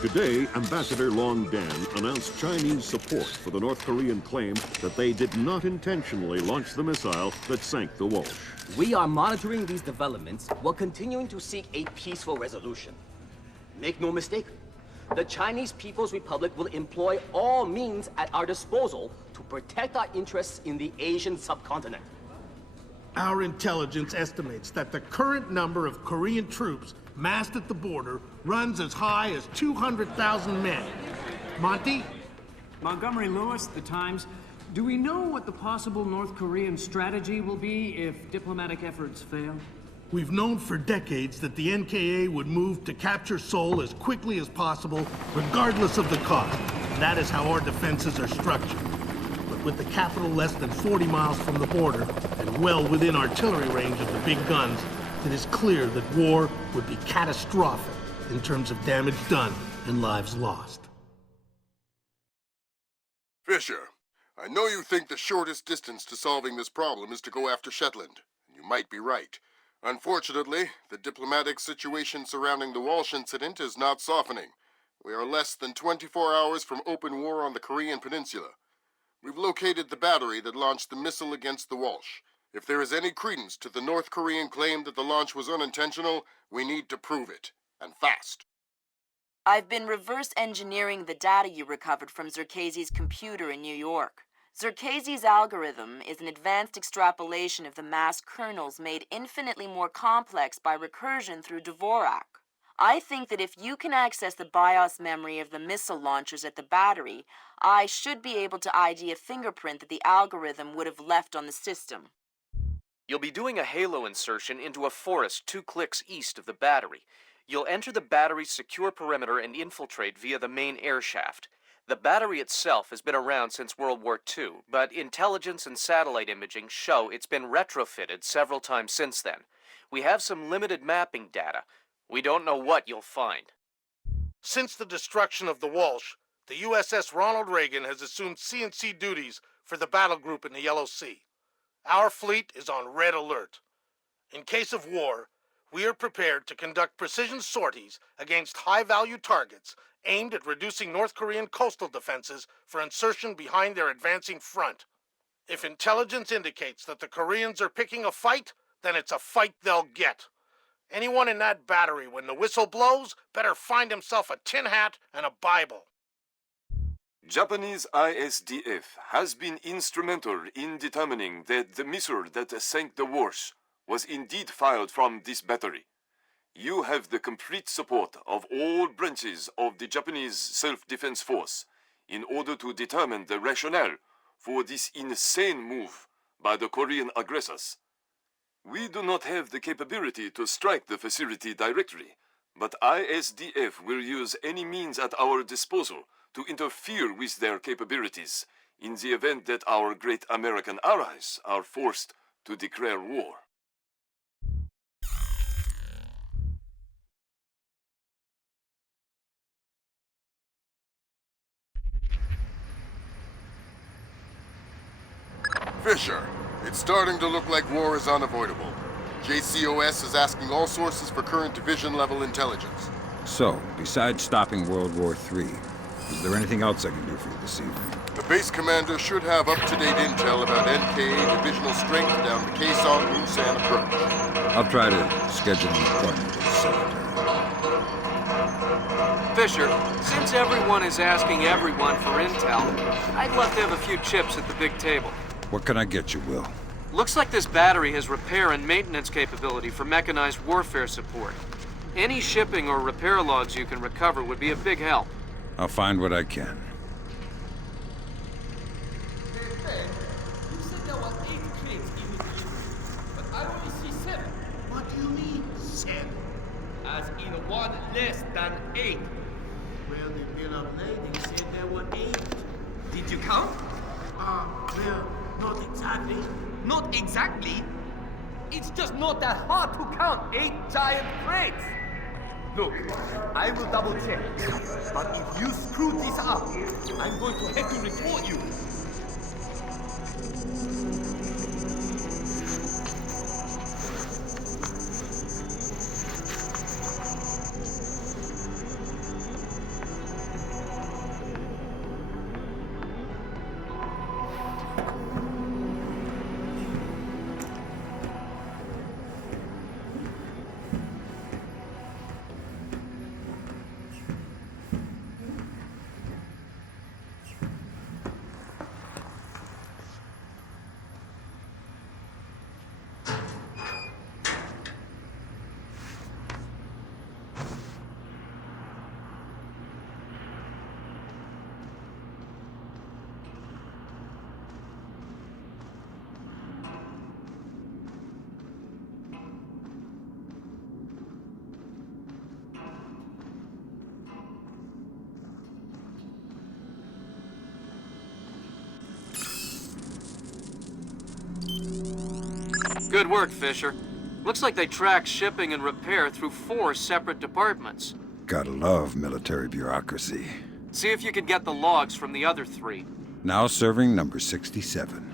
Today, Ambassador Long Dan announced Chinese support for the North Korean claim that they did not intentionally launch the missile that sank the Walsh. We are monitoring these developments while continuing to seek a peaceful resolution. Make no mistake, the Chinese People's Republic will employ all means at our disposal to protect our interests in the Asian subcontinent. Our intelligence estimates that the current number of Korean troops massed at the border runs as high as 200,000 men. Monty? Montgomery Lewis, The Times. Do we know what the possible North Korean strategy will be if diplomatic efforts fail? We've known for decades that the NKA would move to capture Seoul as quickly as possible, regardless of the cost. And that is how our defenses are structured. But with the capital less than 40 miles from the border, and well within artillery range of the big guns, it is clear that war would be catastrophic in terms of damage done and lives lost. Fisher, I know you think the shortest distance to solving this problem is to go after Shetland. You might be right. Unfortunately, the diplomatic situation surrounding the Walsh incident is not softening. We are less than 24 hours from open war on the Korean Peninsula. We've located the battery that launched the missile against the Walsh. If there is any credence to the North Korean claim that the launch was unintentional, we need to prove it, and fast. I've been reverse engineering the data you recovered from Zherkezhi's computer in New York. Zherkezhi's algorithm is an advanced extrapolation of the Masse kernels made infinitely more complex by recursion through Dvorak. I think that if you can access the BIOS memory of the missile launchers at the battery, I should be able to ID a fingerprint that the algorithm would have left on the system. You'll be doing a halo insertion into a forest 2 clicks east of the battery. You'll enter the battery's secure perimeter and infiltrate via the main air shaft. The battery itself has been around since World War II, but intelligence and satellite imaging show it's been retrofitted several times since then. We have some limited mapping data. We don't know what you'll find. Since the destruction of the Walsh, the USS Ronald Reagan has assumed C&C duties for the battle group in the Yellow Sea. Our fleet is on red alert. In case of war, we are prepared to conduct precision sorties against high-value targets aimed at reducing North Korean coastal defenses for insertion behind their advancing front. If intelligence indicates that the Koreans are picking a fight, then it's a fight they'll get. Anyone in that battery, when the whistle blows, better find himself a tin hat and a Bible. Japanese ISDF has been instrumental in determining that the missile that sank the Walsh was indeed fired from this battery. You have the complete support of all branches of the Japanese self-defense force in order to determine the rationale for this insane move by the Korean aggressors. We do not have the capability to strike the facility directly, but ISDF will use any means at our disposal to interfere with their capabilities in the event that our great American allies are forced to declare war. Fisher, it's starting to look like war is unavoidable. JCOS is asking all sources for current division-level intelligence. So, besides stopping World War III, is there anything else I can do for you this evening? The base commander should have up-to-date intel about NKA divisional strength down the Kaesong-Busan approach. I'll try to schedule an appointment with the secretary. Fisher, since everyone is asking everyone for intel, I'd love to have a few chips at the big table. What can I get you, Will? Looks like this battery has repair and maintenance capability for mechanized warfare support. Any shipping or repair logs you can recover would be a big help. I'll find what I can. You said there were 8 crates in the delivery, but I only see 7. What do you mean, 7? As in 1 less than 8. Well, the bill of lading said there were 8. Did you count? Well, not exactly. Not exactly. It's just not that hard to count 8 giant crates. Look, I will double check. But if you screw this up, I'm going to have to report you. Good work, Fisher. Looks like they tracked shipping and repair through 4 separate departments. Gotta love military bureaucracy. See if you can get the logs from the other 3. Now serving number 67.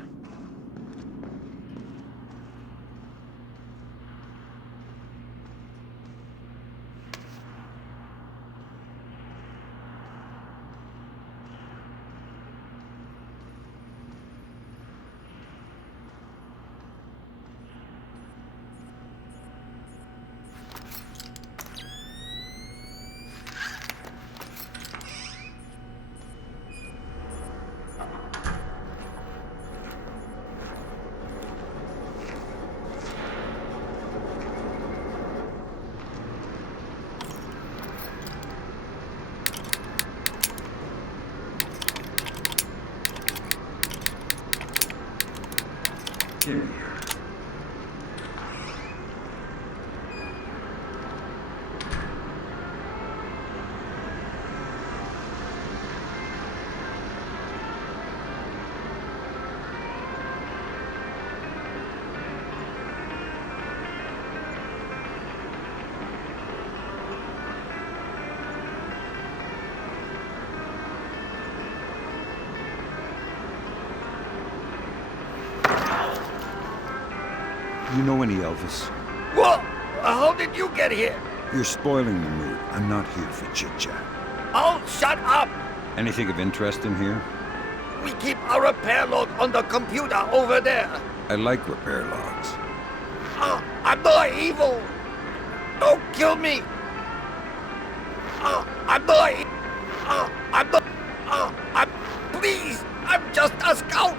You know any Elvis? What? How did you get here? You're spoiling the mood. I'm not here for chit-chat. Oh, shut up! Anything of interest in here? We keep our repair log on the computer over there. I like repair logs. I'm not evil. Don't kill me. I'm not. I'm not. Please, I'm just a scout.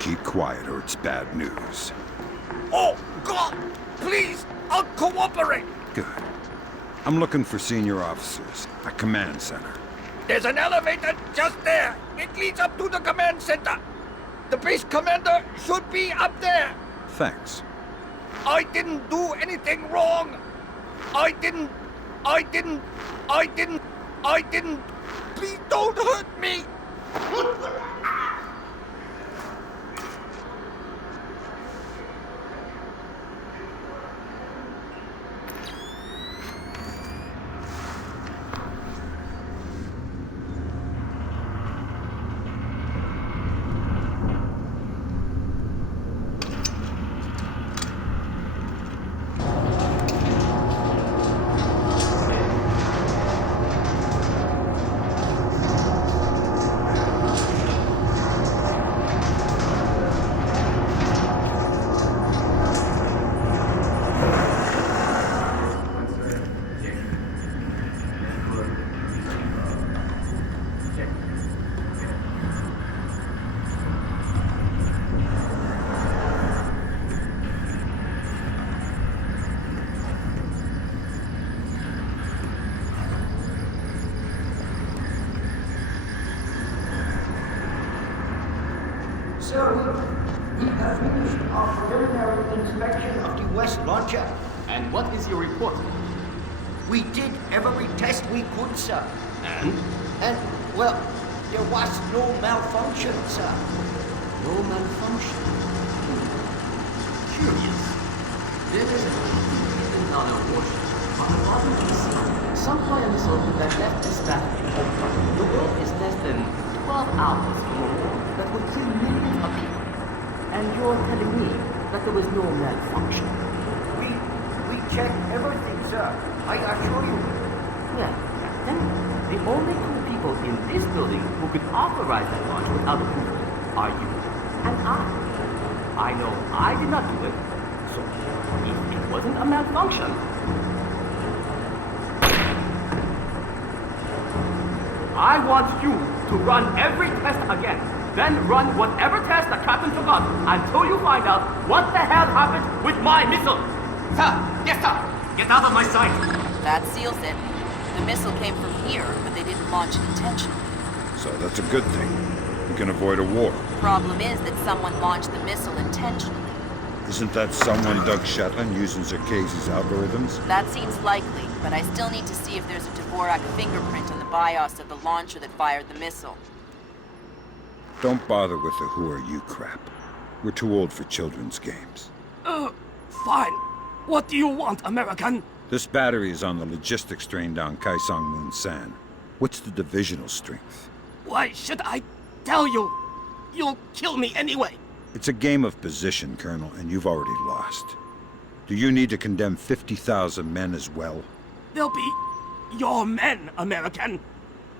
Keep quiet or it's bad news. Oh, God! Please! I'll cooperate! Good. I'm looking for senior officers, a command center. There's an elevator just there. It leads up to the command center. The base commander should be up there. Thanks. I didn't do anything wrong. I didn't. Please don't hurt me. Sir, we have finished our preliminary inspection of the West launcher. And what is your report? We did every test we could, sir. And? And, well, there was no malfunction, sir. No malfunction. Curious. There is a on a warship on the bottom of the sea. Some fire missile that left this battery open. The world is less than 12 hours from a war that would kill millions of people. And you're telling me that there was no malfunction? We checked everything, sir. I assure you. Well, Captain, the only two people in this building who could authorize that launch without approval are you and I. I know I did not do it, so if it wasn't a malfunction, I want you to run every test again. Then run whatever test the captain forgot until you find out what the hell happened with my missile. Sir! Yes, sir! Get out of my sight! That seals it. The missile came from here, but they didn't launch it intentionally. So that's a good thing. We can avoid a war. Problem is that someone launched the missile intentionally. Isn't that someone Doug Shetland using Zherkezhi's algorithms? That seems likely, but I still need to see if there's a Dvorak fingerprint on the BIOS of the launcher that fired the missile. Don't bother with the who are you crap. We're too old for children's games. Fine. What do you want, American? This battery is on the logistics train down Kaisang Moon San. What's the divisional strength? Why should I tell you? You'll kill me anyway. It's a game of position, Colonel, and you've already lost. Do you need to condemn 50,000 men as well? They'll be your men, American,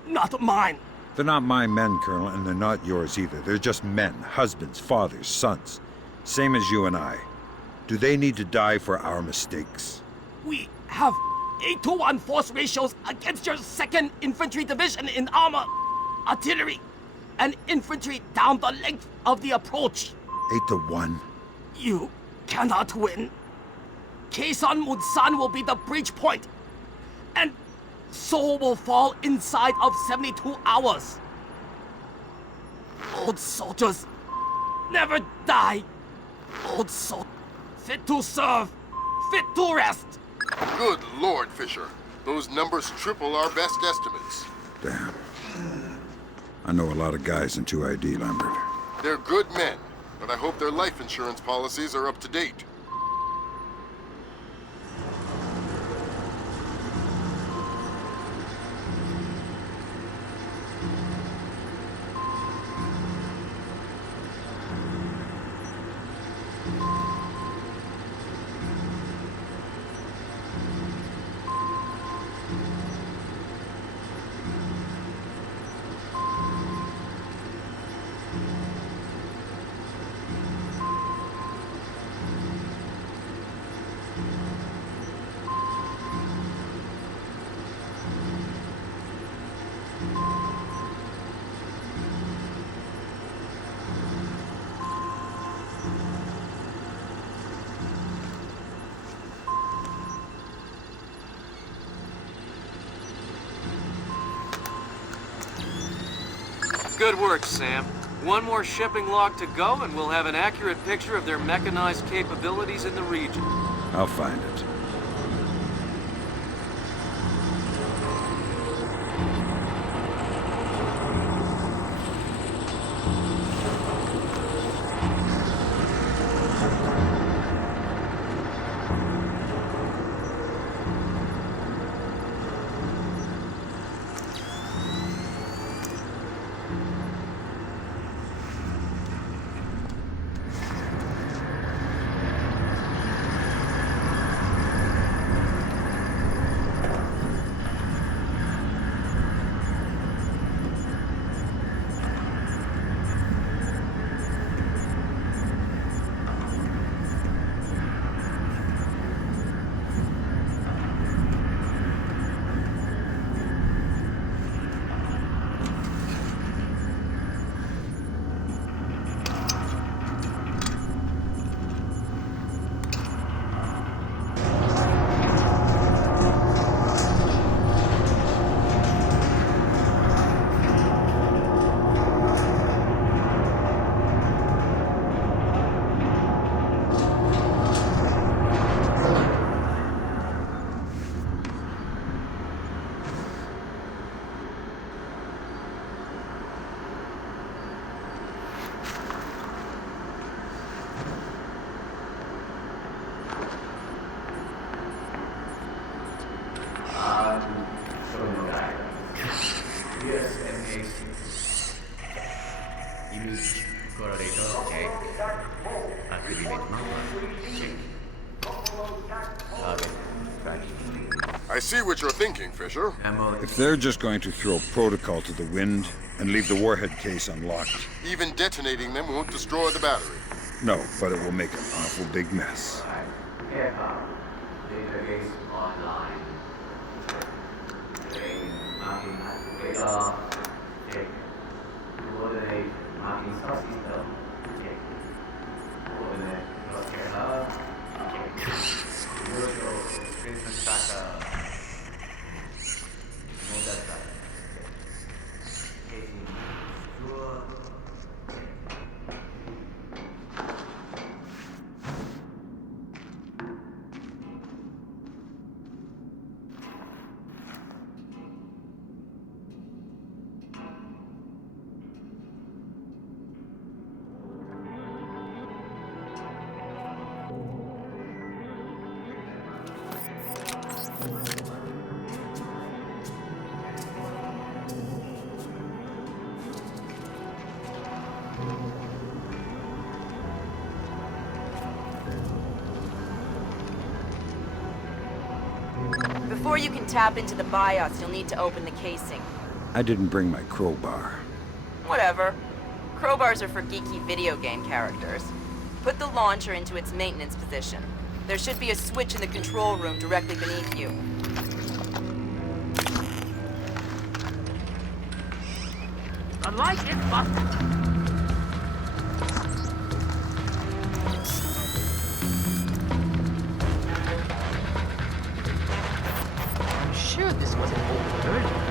not mine. They're not my men, Colonel, and they're not yours either. They're just men, husbands, fathers, sons. Same as you and I. Do they need to die for our mistakes? We have 8-to-1 force ratios against your 2nd Infantry Division in armor, artillery, and infantry down the length of the approach. 8-to-1? You cannot win. Kaisang Moon San will be the breach point, and Seoul will fall inside of 72 hours. Old soldiers never die. Old soldiers fit to serve, fit to rest. Good Lord, Fisher. Those numbers triple our best estimates. Damn. I know a lot of guys in 2ID, Lambert. They're good men, but I hope their life insurance policies are up to date. Good work, Sam. One more shipping log to go, and we'll have an accurate picture of their mechanized capabilities in the region. I'll find it. I see what you're thinking, Fisher. If they're just going to throw protocol to the wind and leave the warhead case unlocked... Even detonating them won't destroy the battery. No, but it will make an awful big mess. Before you can tap into the BIOS, you'll need to open the casing. I didn't bring my crowbar. Whatever. Crowbars are for geeky video game characters. Put the launcher into its maintenance position. There should be a switch in the control room directly beneath you. The light is busted. Sure, this wasn't open earlier.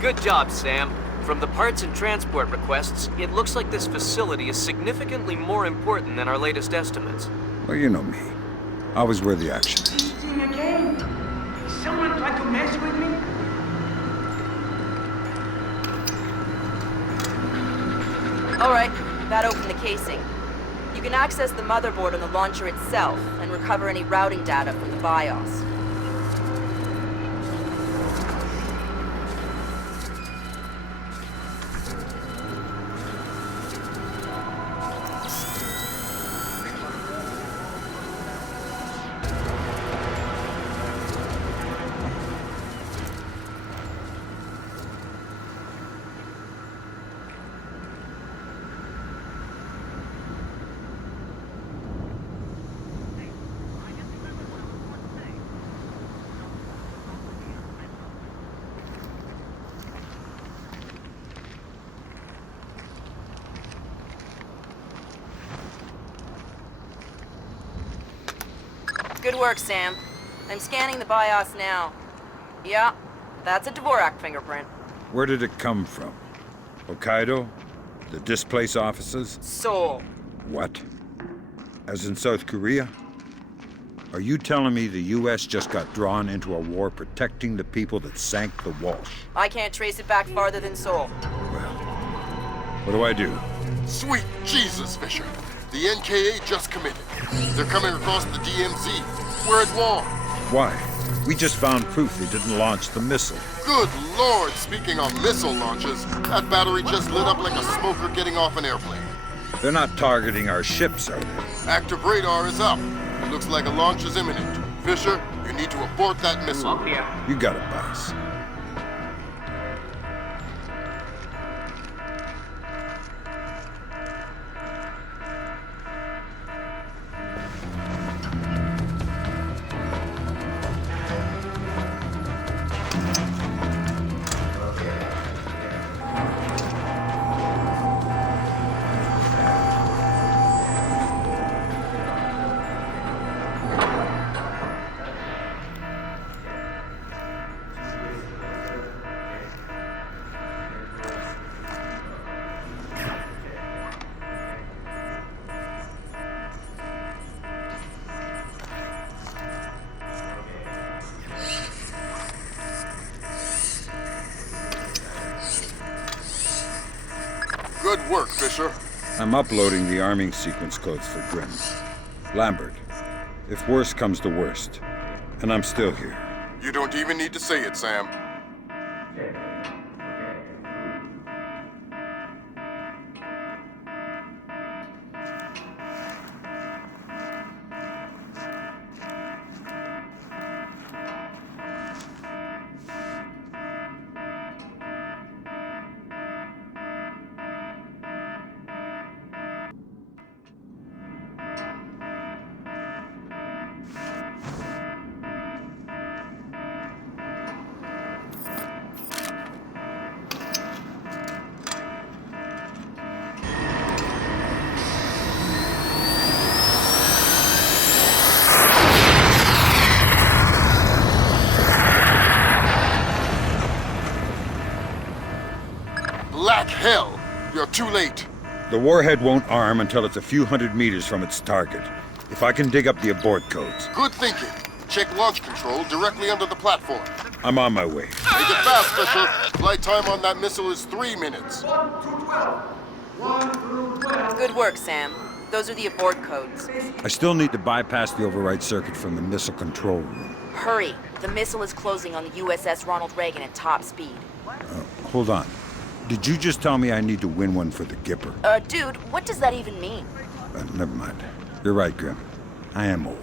Good job, Sam. From the parts and transport requests, it looks like this facility is significantly more important than our latest estimates. Well, you know me. Always where the action is. Cheating again? Someone tried to mess with me? Alright, that opened the casing. You can access the motherboard on the launcher itself and recover any routing data from the BIOS. Good work, Sam. I'm scanning the BIOS now. Yeah, that's a Dvorak fingerprint. Where did it come from? Hokkaido? The displace offices? Seoul. What? As in South Korea? Are you telling me the U.S. just got drawn into a war protecting the people that sank the Walsh? I can't trace it back farther than Seoul. Well, what do I do? Sweet Jesus, Fisher. The NKA just committed. They're coming across the DMZ. We're at war. Why? We just found proof they didn't launch the missile. Good Lord, speaking of missile launches, that battery just lit up like a smoker getting off an airplane. They're not targeting our ships, are they? Active radar is up. Looks like a launch is imminent. Fisher, you need to abort that missile. You got it, boss. Good work, Fisher. I'm uploading the arming sequence codes for Grim. Lambert, if worse comes to worst, and I'm still here. You don't even need to say it, Sam. Black hell! You're too late. The warhead won't arm until it's a few hundred meters from its target. If I can dig up the abort codes. Good thinking. Check launch control directly under the platform. I'm on my way. Make it fast, Fisher. Flight time on that missile is 3 minutes. 1 through 12. 1 through 12. Good work, Sam. Those are the abort codes. I still need to bypass the override circuit from the missile control room. Hurry. The missile is closing on the USS Ronald Reagan at top speed. Hold on. Did you just tell me I need to win one for the Gipper? Dude, what does that even mean? Never mind. You're right, Grim. I am old.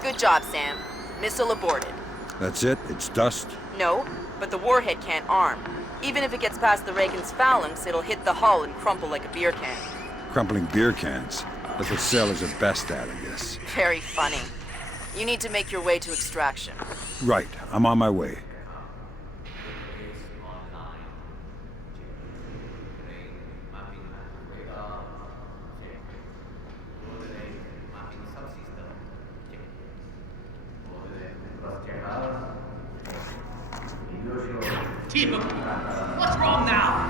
Good job, Sam. Missile aborted. That's it? It's dust? No, but the warhead can't arm. Even if it gets past the Reagan's phalanx, it'll hit the hull and crumple like a beer can. Crumpling beer cans. That's what sailors are best at, I guess. Very funny. You need to make your way to extraction. Right. I'm on my way. Team, what's wrong now?